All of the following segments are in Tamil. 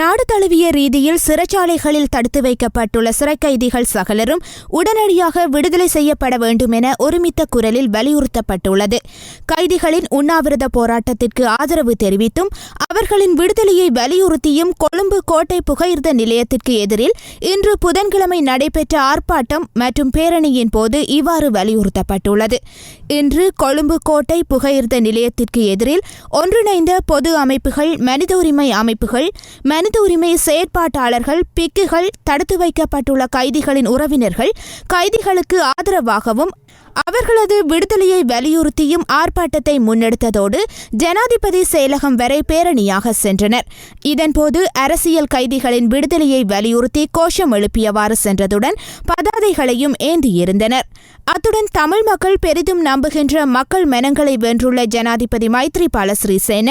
நாடு தழுவிய ரீதியில் சிறைச்சாலைகளில் தடுத்து வைக்கப்பட்டுள்ள சிறை கைதிகள் சகலரும் உடனடியாக விடுதலை செய்யப்பட வேண்டும் என ஒருமித்த குரலில் வலியுறுத்தப்பட்டுள்ளது. கைதிகளின் உண்ணாவிரத போராட்டத்திற்கு ஆதரவு தெரிவித்தும் அவர்களின் விடுதலையை வலியுறுத்தியும் கொழும்பு கோட்டை புகையிரத நிலையத்திற்கு எதிரில் இன்று புதன்கிழமை நடைபெற்ற ஆர்ப்பாட்டம் மற்றும் பேரணியின் போது இவ்வாறு வலியுறுத்தப்பட்டுள்ளது. இன்று கொழும்பு கோட்டை புகையிரத நிலையத்திற்கு எதிரில் ஒன்றிணைந்த பொது அமைப்புகள், மனித உரிமை அமைப்புகள், மனித உரிமை செயற்பாட்டாளர்கள், பிக்குகள், தடுத்து வைக்கப்பட்டுள்ள கைதிகளின் உறவினர்கள் கைதிகளுக்கு ஆதரவாகவும் அவர்களது விடுதலையை வலியுறுத்தியும் ஆர்ப்பாட்டத்தை முன்னெடுத்ததோடு ஜனாதிபதி செயலகம் வரை பேரணியாக சென்றனர். இதன்போது அரசியல் கைதிகளின் விடுதலையை வலியுறுத்தி கோஷம் எழுப்பியவாறு சென்றதுடன் பதாதைகளையும் ஏந்தியிருந்தனர். அத்துடன் தமிழ் மக்கள் பெரிதும் நம்புகின்ற மக்கள் மனங்களை வென்றுள்ள ஜனாதிபதி மைத்ரிபால சிறிசேன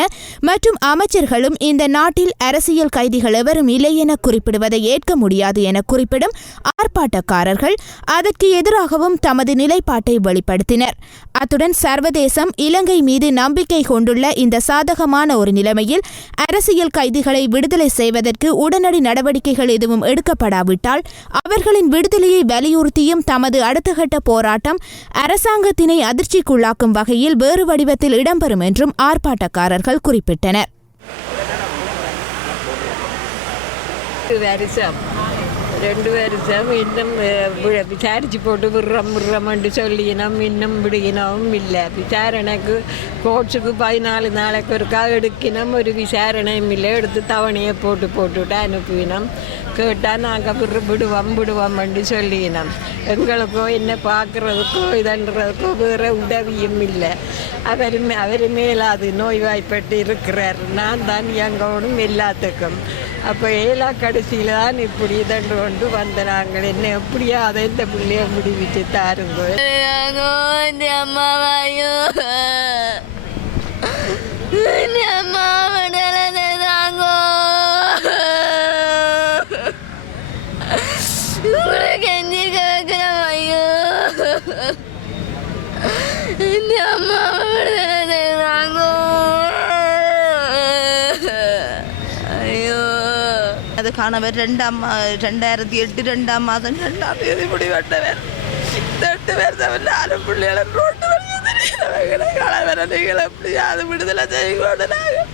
மற்றும் அமைச்சர்களும் இந்த நாட்டில் அரசியல் கைதிகள் எவரும் இல்லை என குறிப்பிடுவதை ஏற்க முடியாது என குறிப்பிடும் ஆர்ப்பாட்டக்காரர்கள் அதற்கு எதிராகவும் தமது நிலைப்பாட்டை வெளிப்படுத்தினர். அத்துடன் சர்வதேசம் இலங்கை மீது நம்பிக்கை கொண்டுள்ள இந்த சாதகமான ஒரு நிலைமையில் அரசியல் கைதிகளை விடுதலை செய்வதற்கு உடனடி நடவடிக்கைகள் எதுவும் எடுக்கப்படாவிட்டால் அவர்களின் விடுதலையை வலியுறுத்தியும் தமது அடுத்த கட்ட போராட்டம் அரசாங்கத்தினை அதிர்ச்சிக்குள்ளாக்கும் வகையில் வேறு வடிவத்தில் இடம்பெறும் என்றும் ஆர்ப்பாட்டக்காரர்கள் குறிப்பிட்டனர். ரெண்டு வருஷம் இன்னும் விசாரிச்சு போட்டு விடுறோம்னு சொல்லினோம், இன்னும் விடுகினவும் இல்லை. விசாரணைக்கு கோர்ட்ஸுக்கு 14 நாளைக்கு ஒருக்கா எடுக்கினோம், ஒரு விசாரணையும் இல்லை. எடுத்து தவணையை போட்டுவிட்டு அனுப்பினோம். கேட்டால் நாங்கள் விடுவோம்னு சொல்லினோம். எங்களுக்கோ என்ன பார்க்குறதுக்கோ இதன்றதுக்கோ வேறு உதவியும் இல்லை. அவர் மேலாது நோய்வாய்ப்பட்டு இருக்கிறார். நான் தான் எங்கோடும் எல்லாத்துக்கும். அப்போ கடைசியில் தான் இப்படி இதன்று கொண்டு வந்த நாங்கள் என்ன எப்படியா அதை இந்த பிள்ளைய முடிவிச்சு தாருங்க. கெஞ்சி கேட்கிறோம், ஐயோ இந்த அம்மாவை விடுதலை செய்வாங்க. அது காணவர் 2008 2ஆம் மாதம் 2ஆம் தேதி முடிவெட்டவர். 8 வருஷம் 4 பிள்ளைகளை ரோட்டு வழியாக தெரியல காணவர நீங்கள் எப்படியாவது விடுதலை செய்யக்கூட நாங்கள்